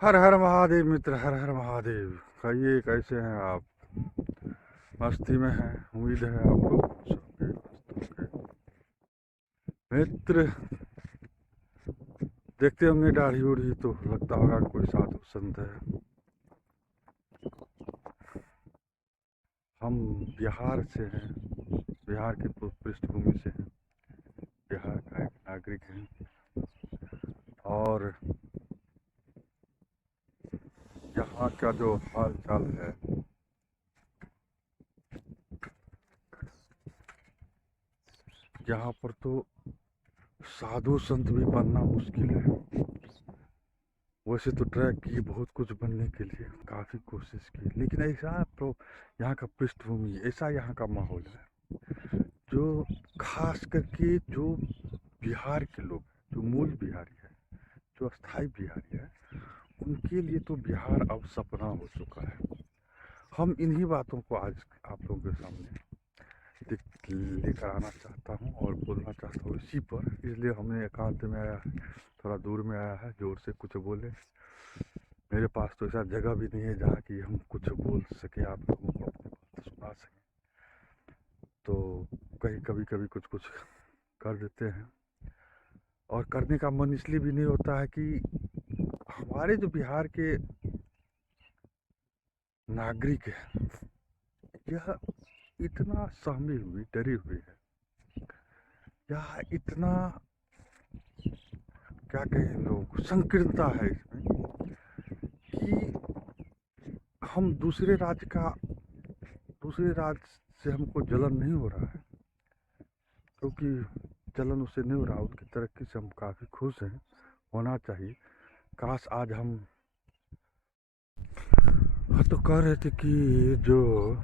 हर हर महादेव मित्र, हर हर महादेव। कहिए कैसे हैं आप? मस्ती में हैं, उम्मीद है आप लोग खुश होंगे, मस्त होंगे। मित्र देखते होंगे दाढ़ी उड़ी तो लगता होगा कोई साधु संत है। हम बिहार से हैं, बिहार की पृष्ठभूमि से हैं, बिहार का एक नागरिक हैं और यहाँ का जो हाल चाल है, यहाँ पर तो साधु संत भी बनना मुश्किल है। वैसे तो ट्रैक की बहुत कुछ बनने के लिए काफ़ी कोशिश की, लेकिन ऐसा यहाँ का पृष्ठभूमि, ऐसा यहाँ का माहौल है जो खास करके जो बिहार के लोग, जो मूल बिहारी है, जो अस्थाई बिहारी है, उनके लिए तो बिहार अब सपना हो चुका है। हम इन्हीं बातों को आज आप लोगों के सामने लेकर आना चाहता हूँ और बोलना चाहता हूँ इसी पर। इसलिए हमने एकांत में आया है, थोड़ा दूर में आया है, जोर से कुछ बोले। मेरे पास तो ऐसा जगह भी नहीं है जहाँ कि हम कुछ बोल सके, आप लोगों को अपनी बात सुना सकें। तो कहीं कभी कभी कुछ कुछ कर देते हैं, और करने का मन इसलिए भी नहीं होता है कि हमारे जो बिहार के नागरिक हैं, यह इतना सहमे हुए, डरे हुए है, यह इतना क्या कहें लोगों को, संकीर्णता है इसमें कि हम दूसरे राज्य से हमको जलन नहीं हो रहा है, क्योंकि जलन उससे नहीं हो रहा, उनकी तरक्की से हम काफ़ी खुश हैं, होना चाहिए। काश आज हम तो कह रहे थे कि जो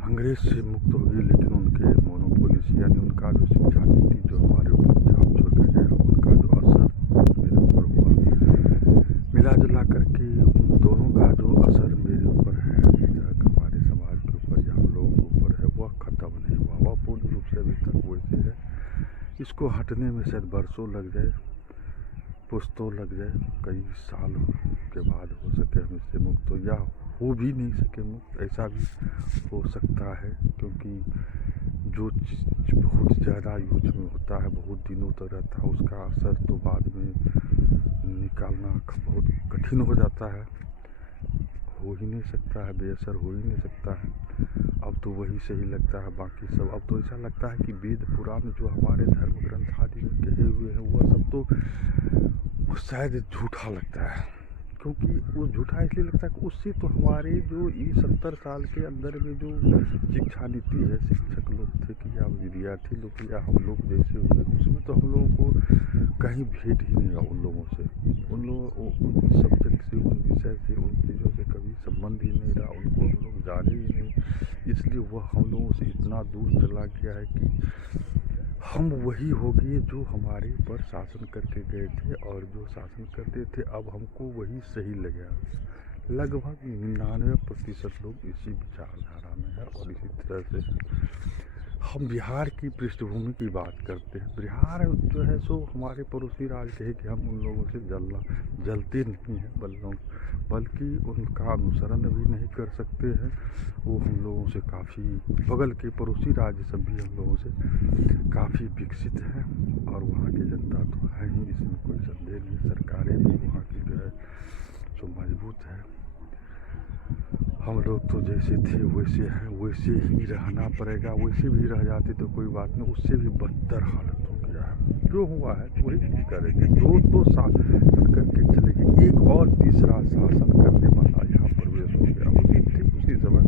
अंग्रेज से मुक्त होगी, लेकिन उनके मोनोपोली से, यानी उनका जो शिक्षा नीति जो हमारे ऊपर छाप छोड़ के गया, उनका जो असर मेरे ऊपर हुआ, मिला जुला करके उन दोनों का जो असर मेरे ऊपर है, हमारे समाज के ऊपर या हम लोगों के ऊपर है, वह ख़त्म नहीं हुआ, वह पूर्ण रूप से अभी तक वैसे है। इसको हटने में शायद बरसों लग जाए, पुश्तों लग जाए, कई साल के बाद हो सके हम इससे मुक्त, या हो भी नहीं सके मुक्त, ऐसा भी हो सकता है। क्योंकि जो चीज़ बहुत ज़्यादा यूज में होता है, बहुत दिनों तक रहता है, उसका असर तो बाद में निकालना बहुत कठिन हो जाता है, हो ही नहीं सकता है, बेअसर हो ही नहीं सकता है। अब तो वही सही लगता है, बाकी सब अब तो ऐसा लगता है कि वेद पुराण जो हमारे धर्म ग्रंथ आदि में कहे हुए हैं, वह सब तो शायद झूठा लगता है। क्योंकि वो झूठा इसलिए लगता है कि उससे तो हमारे जो ये 70 साल के अंदर में जो शिक्षा नीति है, शिक्षक लोग थे कि या विद्यार्थी लोग या हम लोग जैसे हुए, उसमें तो हम लोगों को कहीं भेंट ही नहीं हुआ उन लोगों से, उन लोगों सब्जेक्ट से, उन विषय से, उन चीज़ों से कभी संबंध ही नहीं रहा, उनको हम लोग जाने ही नहीं, इसलिए वह हम लोगों से इतना दूर चला गया है कि हम वही हो गए जो हमारे ऊपर शासन करके गए थे, और जो शासन करते थे अब हमको वही सही लगा। लगभग 99% लोग इसी विचारधारा में है और इसी तरह से हम बिहार की पृष्ठभूमि की बात करते हैं। बिहार जो है सो हमारे पड़ोसी राज्य है कि हम उन लोगों से जलते नहीं हैं, बल्कि उनका अनुसरण भी नहीं कर सकते हैं। वो हम लोगों से काफ़ी, बगल के पड़ोसी राज्य सब भी हम लोगों से काफ़ी विकसित हैं, और वहाँ की जनता तो है ही, इसमें कोई संदेह नहीं। सरकारें भी वहाँ की जो है सो मजबूत है। हम लोग तो जैसे थे वैसे हैं, वैसे ही रहना पड़ेगा। वैसे भी रह जाते तो कोई बात नहीं, उससे भी बदतर हालत हो गया है। जो हुआ है वही चीज़ करेंगे, दो शासन करके चलेंगे, एक और तीसरा शासन करने वाला यहाँ प्रवेश हो गया। उसी समय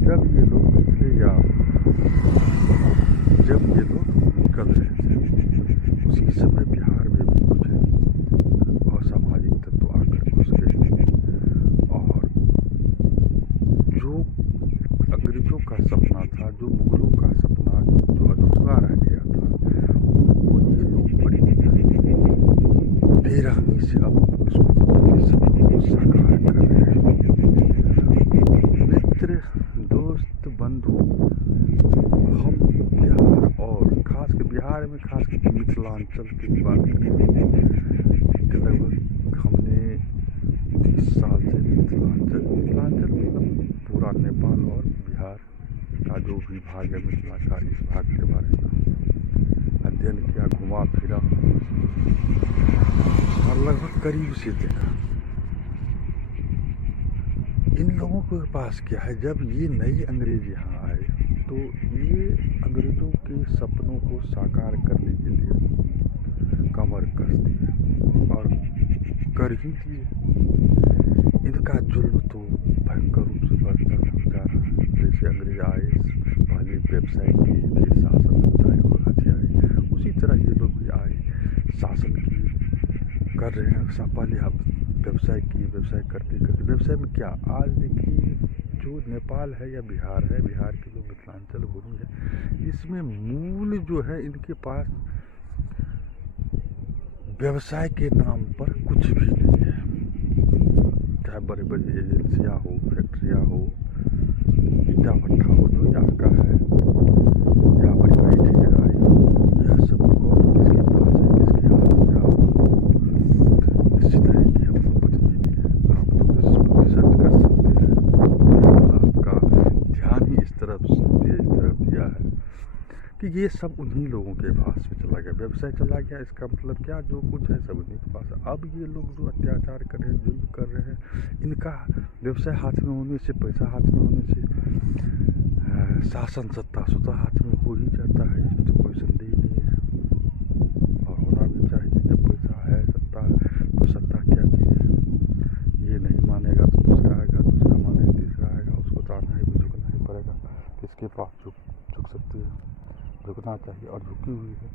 जब ये लोग निकले, या जब ये लोग निकल रहे थे, उसी समय बिहार में भी कुछ असामाजिक तत्व आकर घुस गए, और जो अंग्रेजों का सपना था, जो मुगलों का सपना जो अधूरा रह गया था, उनको ये लोग बड़ी बेरहमी से अब इसको सपनों को साकार कर रहे हैं। मित्र, दोस्त, बंधु, हम बिहार, और खास कर बिहार में, खास कर मिथिलांचल की बात भी भाग है मिथिला का, इस भाग के बारे में अध्ययन किया, घुमा फिरा और लगभग करीब से देखा। इन लोगों के पास क्या है, जब ये नए अंग्रेज यहाँ आए तो ये अंग्रेजों के सपनों को साकार करने के लिए कमर कस दिए और कर ही दिए। इनका जुल्म तो भयंकर रूप से बढ़ता जा रहा है। जैसे अंग्रेज आए, पहले व्यवसाय किए, फिर शासन होता और हथियाए, उसी तरह ये लोग भी आए, शासन किए, कर रहे हैं। पहले आप व्यवसाय किए, व्यवसाय करते करते व्यवसाय में क्या, आज देखिए जो नेपाल है या बिहार है, बिहार की जो मिथिलांचल भूमि है, इसमें मूल जो है इनके पास व्यवसाय के नाम पर कुछ भी नहीं है। चाहे बड़े बड़े एजेंसियाँ हो, फैक्ट्रियाँ हो, ईटा भट्ठा हो, जो यहाँ का है, या बड़ी बड़ी ठेकेदारी हो, यह सब किसके पास है, किसके हाथ में आप निश्चित है कि हमको पता नहीं है। आप लोग रिसर्च कर सकते हैं, आपका ध्यान ही इस तरफ दिया है कि ये सब उन्हीं लोगों के पास में चला गया, व्यवसाय चला गया। इसका मतलब क्या, जो कुछ है सब उन्हीं के पास है। अब ये लोग जो अत्याचार कर रहे हैं, जुल्म कर रहे हैं, इनका व्यवसाय हाथ में होने से, पैसा हाथ में होने से शासन सत्ता स्वतः हाथ में हो ही जाता है, इसमें तो कोई संदेह नहीं है। और होना भी चाहिए। जब पैसा है, सत्ता है, तो सत्ता क्या चीज़ है, ये नहीं मानेगा तो दूसरा आएगा, दूसरा मानेगा तीसरा आएगा, उसको तो आना ही, झुकना ही पड़ेगा। किसके पास झुक सकती है, झुकना चाहिए और झुकी हुई है।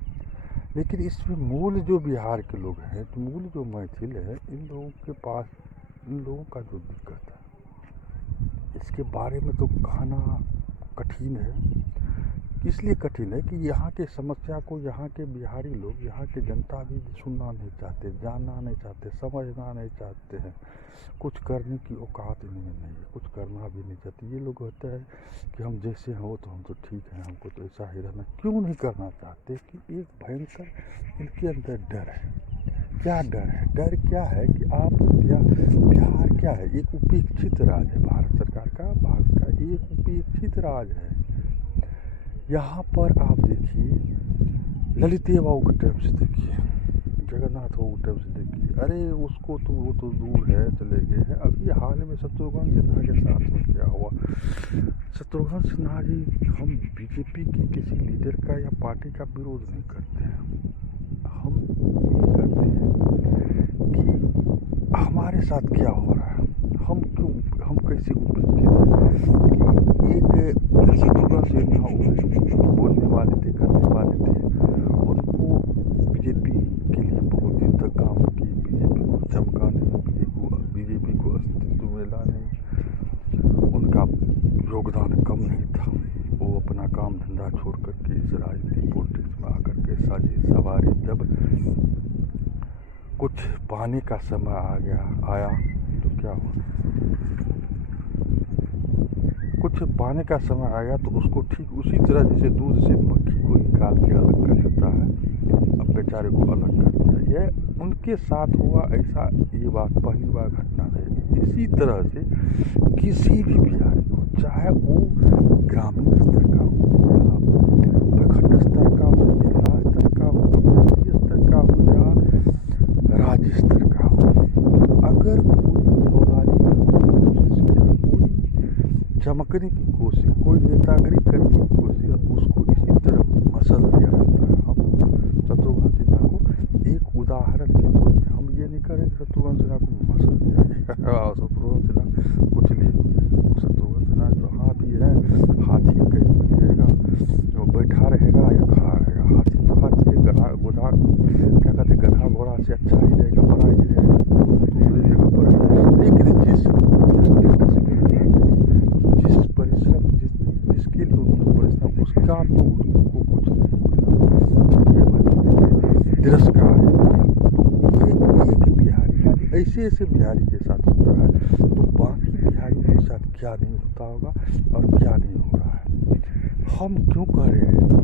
लेकिन इसमें मूल जो बिहार के लोग हैं, तो मूल जो मैथिल है, इन लोगों के पास, इन लोगों का जो दिक्कत है, इसके बारे में तो कहना कठिन है। इसलिए कठिन है कि यहाँ के समस्या को यहाँ के बिहारी लोग, यहाँ के जनता भी सुनना नहीं चाहते, जानना नहीं चाहते, समझना नहीं चाहते हैं। कुछ करने की औकात इनमें नहीं है, कुछ करना भी नहीं चाहते। ये लोग होते हैं कि हम जैसे हो तो हम तो ठीक हैं, हमको तो ऐसा ही रहना। क्यों नहीं करना चाहते कि एक भयंकर इनके अंदर डर है। क्या डर है? डर क्या है कि आप बिहार क्या है, एक उपेक्षित राज्य है भारत सरकार का, भारत का एक उपेक्षित राज्य है। यहाँ पर आप देखिए, ललित बाबू के टाइम से देखिए, जगन्नाथ बाबू के टाइम से देखिए, अरे उसको तो वो तो दूर है, चले गए हैं। अभी हाल में शत्रुघ्न सिन्हा के साथ में क्या हुआ, शत्रुघ्न सिन्हा जी, हम बीजेपी की किसी लीडर का या पार्टी का विरोध नहीं करते हैं, हम ये करते हैं कि हमारे साथ क्या हो रहा है, हम क्यों, हम कैसे उपेक्षित हैं। एक शत्रुघ्न सिन्हा बोलने वाले थे, करने वाले थे, उनको बीजेपी के लिए बहुत दिन तक काम की, बीजेपी को चमकाने, बीजेपी को अस्तित्व में लाने उनका योगदान कम नहीं था। वो अपना काम धंधा छोड़ करके इस राजनीतिक पॉलिटिक्स में आकर के साझे सवारी, जब कुछ पाने का समय आया तो क्या हुआ, कुछ पाने का समय आया तो उसको ठीक उसी तरह जैसे दूध से मक्खी को निकाल के अलग कर देता है, अब बेचारे को अलग कर दिया। यह उनके साथ हुआ, ऐसा ये बात पहली बार घटना नहीं। इसी तरह से किसी भी बिहारी को, चाहे वो ग्रामीण स्तर का हो या प्रखंड स्तर का हो, जिला स्तर का हो, उपखंडीय स्तर का हो या राज्य स्तर का हो, अगर कोई फौलादी कोशिश किया, कोई चमकने की कोशिश, कोई नेतागिरी करने की कोशिश, उसको इसी तरह मसल दिया जाता है। हम शत्रुघ्न सिन्हा को एक उदाहरण के तौर पर, हम ये नहीं करें कि शत्रुघ्न सिन्हा को मसल दिया गया, शत्रुघ्न सिन्हा कुछ नहीं हुई। शत्रुघ्न सिन्हा जहाँ भी है, हाथी कहीं भी रहेगा, जो बैठा रहेगा या खड़ा रहेगा, हाथी तो हाथी है, गधा क्या कहते, गधा घोड़ा से अच्छा ही रहेगा, बड़ा ही रहेगा, दूसरी जगह पर है। लेकिन जिस परिश्रम, जिसके लिए उन्होंने परिश्रम, उसका तो उनको कुछ नहीं मिला, तिरस्कार है। तो एक बिहारी, ऐसे ऐसे बिहारी के साथ होता है, तो बाकी बिहारियों के साथ क्या नहीं होता होगा और क्या नहीं हो रहा है। हम क्यों कह रहे हैं कि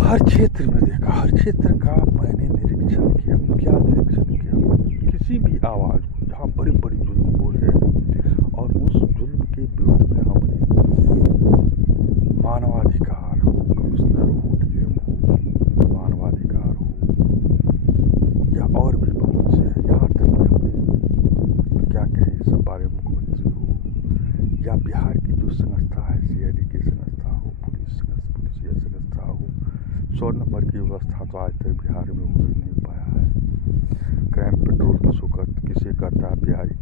हर क्षेत्र में देखा, हर क्षेत्र का मैंने निरीक्षण किया। क्या निरीक्षण किया, किसी भी आवाज़ को जहाँ बड़ी बड़ी जुल्म हो रहे हैं और उस तो आज तक बिहार में हो ही नहीं पाया है। क्राइम पेट्रोल किसे कहता है बिहारी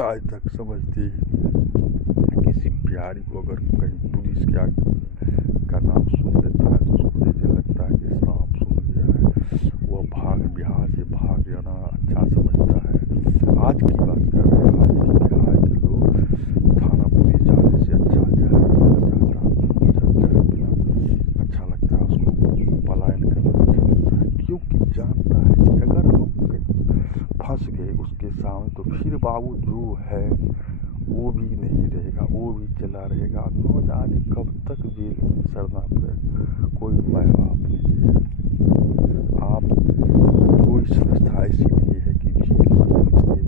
आज तक समझते ही नहीं। किसी बिहारी को अगर कहीं पुलिस का नाम सुन लेता है तो उसको जैसे लगता है कि सांप सुन गया है, वो बिहार से भाग जाना अच्छा समझता है। आज की बात कर रहे हैं, आज की बिहार के लोग थाना पुलिस जाने से अच्छा अच्छा लगता है, उसको पलायन करना अच्छा लगता है, क्योंकि जानता है कि अगर हम फंस गए उसके सामने तो फिर बाबू जो है वो भी नहीं रहेगा, वो भी चला रहेगा। न जाने कब तक जेल में सरना पड़ेगा, कोई माँ बाप नहीं है। आप कोई संस्था ऐसी नहीं है कि जेल में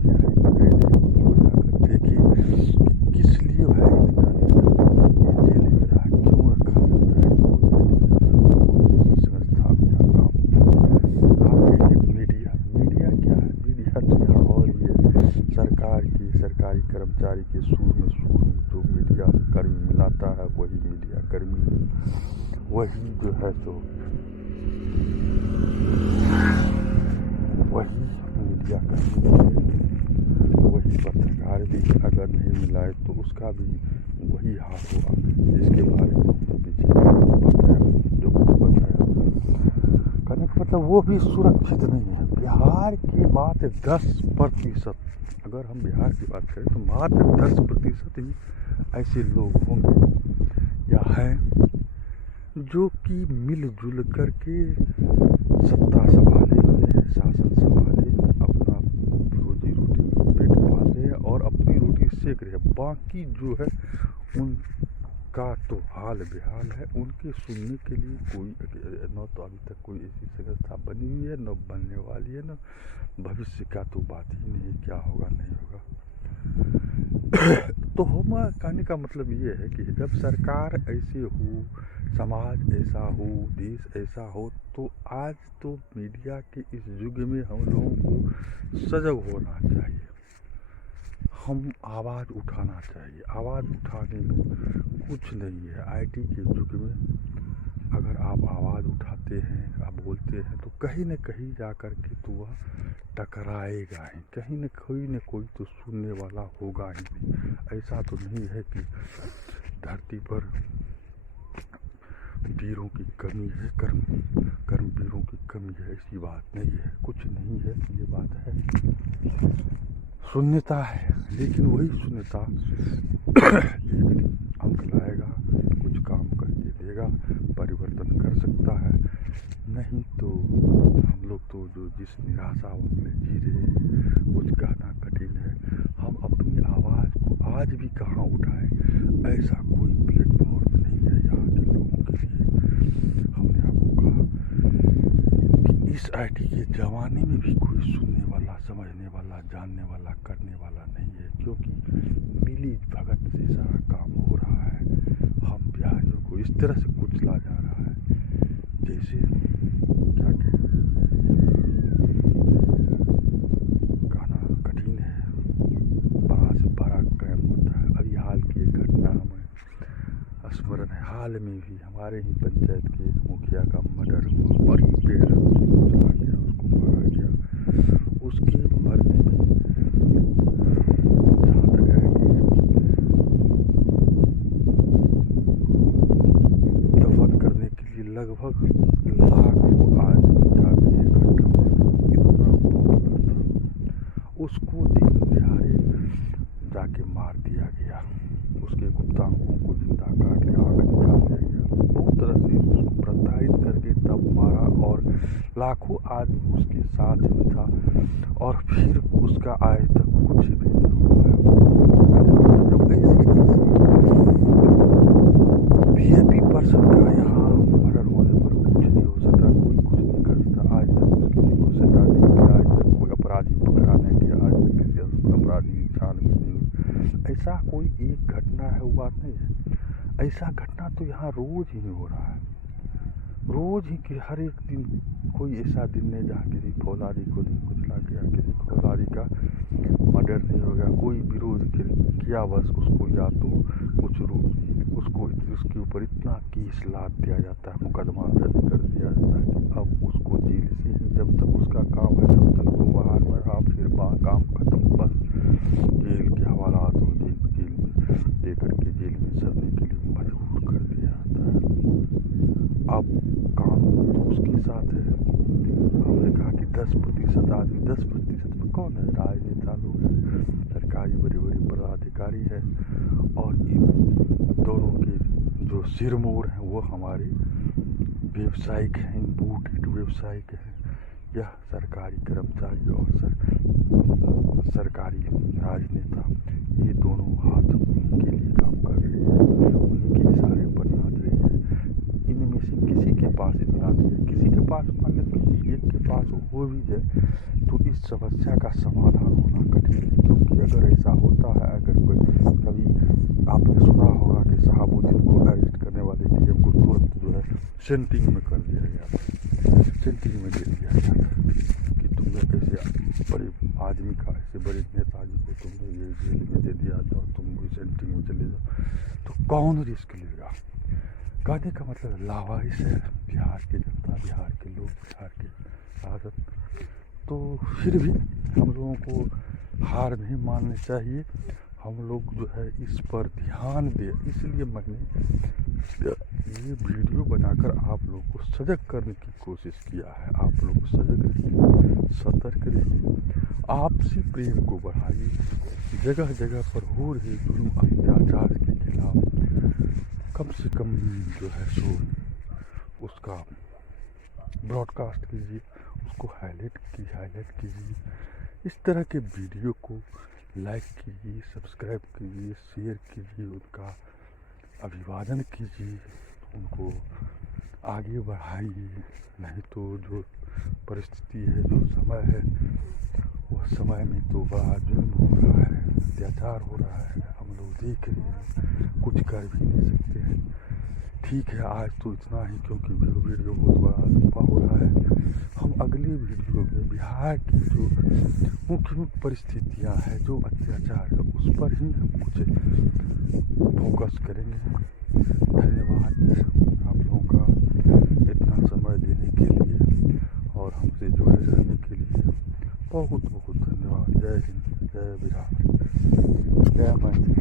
बिहारी पकड़े उसको जाकर देखिए किस लिए भाई इतना जेल में रहा, क्यों रखा जाता है, कोई संस्था में काम। आप कहेंगे मीडिया क्या है? मीडिया तो यहाँ और भी है। सरकारी कर्मचारी के सूर में जो मीडिया कर्मी मिलाता है वही मीडिया कर्मी, वही जो है तो वही मीडिया कर्मी है, वही पत्रकार भी अगर नहीं मिलाए तो उसका भी वही हाल होगा जिसके बारे में पीछे बताया, जो कुछ बताया। कहने का मतलब वो भी सुरक्षित नहीं है। बिहार की मात्र 10%, अगर हम बिहार की बात करें तो मात्र 10% ही ऐसे लोग होंगे या हैं जो कि मिलजुल करके सत्ता संभाले हुए हैं, शासन संभाले, अपना रोजी रोटी पेट पाल रहे हैं और अपनी रोटी सेक रहे हैं। बाकी जो है उनका तो हाल बेहाल है। उनके सुनने के लिए कोई न तो अभी तक कोई ऐसी संस्था बनी हुई है, न बनने वाली है, न भविष्य का तो बात ही नहीं, क्या होगा नहीं होगा। तो हम कहने का मतलब ये है कि जब सरकार ऐसे हो, समाज ऐसा हो, देश ऐसा हो, तो आज तो मीडिया के इस युग में हम लोगों को सजग होना चाहिए, हम आवाज़ उठाना चाहिए। आवाज़ उठाने में कुछ नहीं है। आईटी के युग में अगर आप आवाज़ उठाते हैं, आप बोलते हैं तो कहीं न कहीं जा कर के तो वह टकराएगा ही, कहीं न कोई तो सुनने वाला होगा ही नहीं। ऐसा तो नहीं है कि धरती पर वीरों की कमी है, कर्मवीरों की कमी है, ऐसी बात नहीं है, कुछ नहीं है, ये बात है। शून्यता है, लेकिन वही शून्यता अंक लाएगा, कुछ काम करके देगा, परिवर्तन कर सकता है। नहीं तो हम लोग तो जो जिस निराशा में जी रहे हैं कुछ कहना कठिन है। हम अपनी आवाज़ को आज भी कहाँ उठाएं, ऐसा कोई प्लेटफॉर्म नहीं है यहाँ के लोगों के लिए। हमने आपको कहा कि इस आईटी के ज़माने में भी कोई सुनने वाला, समझने वाला, जानने वाला, करने वाला नहीं है, क्योंकि मिली भगत से सारा काम हो रहा है। हम बिहारियों को इस तरह से कुचला जा रहा है जैसे क्या कहें, कहना कठिन है। बड़ा से बड़ा क्राइम होता है। अभी हाल की एक घटना हमें स्मरण है, हाल में भी हमारे ही पंचायत के एक मुखिया का मर्डर हुआ, बड़ी बेरहम से चला गया, उसको मारा गया। उसके मरने में जहाँ तक है कि दफन करने के लिए लगभग लाखों आदमी का भी इकट्ठा हुआ, इतना पॉपुलर था। उसको दिन दिहाड़े जाके मार दिया गया, उसके गुप्तांगों को जिंदा काट के आँख निकाल दिया गया, बहुत तरह से उसको प्रताड़ित करके तब मारा, और लाखों आदमी उसके साथ में था, और फिर उसका आज तक कुछ भी नहीं हुआ है। जब ऐसे वीआईपी पर्सन का यहाँ मर्डर होने पर कुछ नहीं हो सकता, कोई कुछ नहीं कर सकता, आज तक किसी को सजा नहीं मिला, आज तक कोई अपराधी पकड़ा नहीं गया, आज तक किसी अपराधी छानबीन नहीं हुई। ऐसा कोई एक घटना है वो बात नहीं है, ऐसा घटना तो यहाँ रोज ही हो रहा है, रोज ही कि हर एक दिन कोई ऐसा दिन नहीं जहाँ किसी फौलादी को कुचला गया, किसी फौलादी का मर्डर नहीं हो गया। कोई विरोध किया बस उसको या तो कुछ उसको उसके ऊपर इतना केस लाद दिया जाता है, मुकदमा दर्ज कर दिया जाता है कि अब उसको जेल जेल से ही, जब तक उसका काम है तब तक तो बाहर में रहा, फिर काम खत्म, बस जेल के हवालात हो, जेल में लेकर के जेल में सड़ने के लिए मजबूर कर दिया जाता है। अब कानून तो उसके साथ है। हमने कहा कि 10% आदमी, 10% में कौन है? राजनेता लोग हैं, सरकारी बड़े बड़े पदाधिकारी हैं, और इन दोनों के जो सिरमौर हैं वो हमारे व्यवसायिक हैं, इम्पोर्टेड व्यवसायिक हैं। यह सरकारी कर्मचारी और सरकारी राजनेता, ये दोनों हाथ उनके लिए काम कर रहे हैं, उन्हीं के इशारे पर नाच रही है। इनमें से किसी के पास इतना नहीं है, किसी के पास मान लें एक के पास हो भी जाए तो इस समस्या का समाधान होना कठिन है। क्योंकि अगर ऐसा होता है, अगर कोई कभी आपने सुना होगा कि शहाबुद्दीन को अरेस्ट करने वाले डीएम को तुरंत जो है सेंटिंग में कर दिया गया था, सेंटिंग में दे दिया गया था कि तुमने कैसे बड़े आदमी का, ऐसे बड़े नेताजी को तुमने ये जेल में दे दिया, जाओ तुम भी सेंटिंग में चले जाओ। तो कौन रिस्क लेगा? कहने का मतलब लावारिस है बिहार की जनता, बिहार के लोग, बिहार के शासन। तो फिर भी हम लोगों को हार नहीं माननी चाहिए। हम लोग जो है इस पर ध्यान दें, इसलिए मैंने ये वीडियो बनाकर आप लोग को सजग करने की कोशिश किया है। आप लोग सजग रहिए, सतर्क रहिए, आपसी प्रेम को बढ़ाइए। जगह जगह पर हो रहे जुल्म अत्याचार के खिलाफ कम से कम जो है सो उसका ब्रॉडकास्ट कीजिए, उसको हाईलाइट कीजिए। इस तरह के वीडियो को लाइक कीजिए, सब्सक्राइब कीजिए, शेयर कीजिए, उनका अभिवादन कीजिए, उनको आगे बढ़ाइए। नहीं तो जो परिस्थिति है, जो समय है, वह समय में तो बड़ा जुल्म हो रहा है, अत्याचार हो रहा है, हम लोग देख रहे हैं, कुछ कर भी नहीं सकते हैं। ठीक है, आज तो इतना ही, क्योंकि वीडियो बहुत बड़ा लंबा हो रहा है। हम अगले वीडियो में बिहार की जो मुख्य परिस्थितियां हैं, जो अत्याचार है, उस पर ही हम कुछ फोकस करेंगे। धन्यवाद आप लोगों का इतना समय देने के लिए और हमसे जुड़े रहने के लिए बहुत बहुत धन्यवाद। जय हिंद, जय बिहार, जय मैथिली।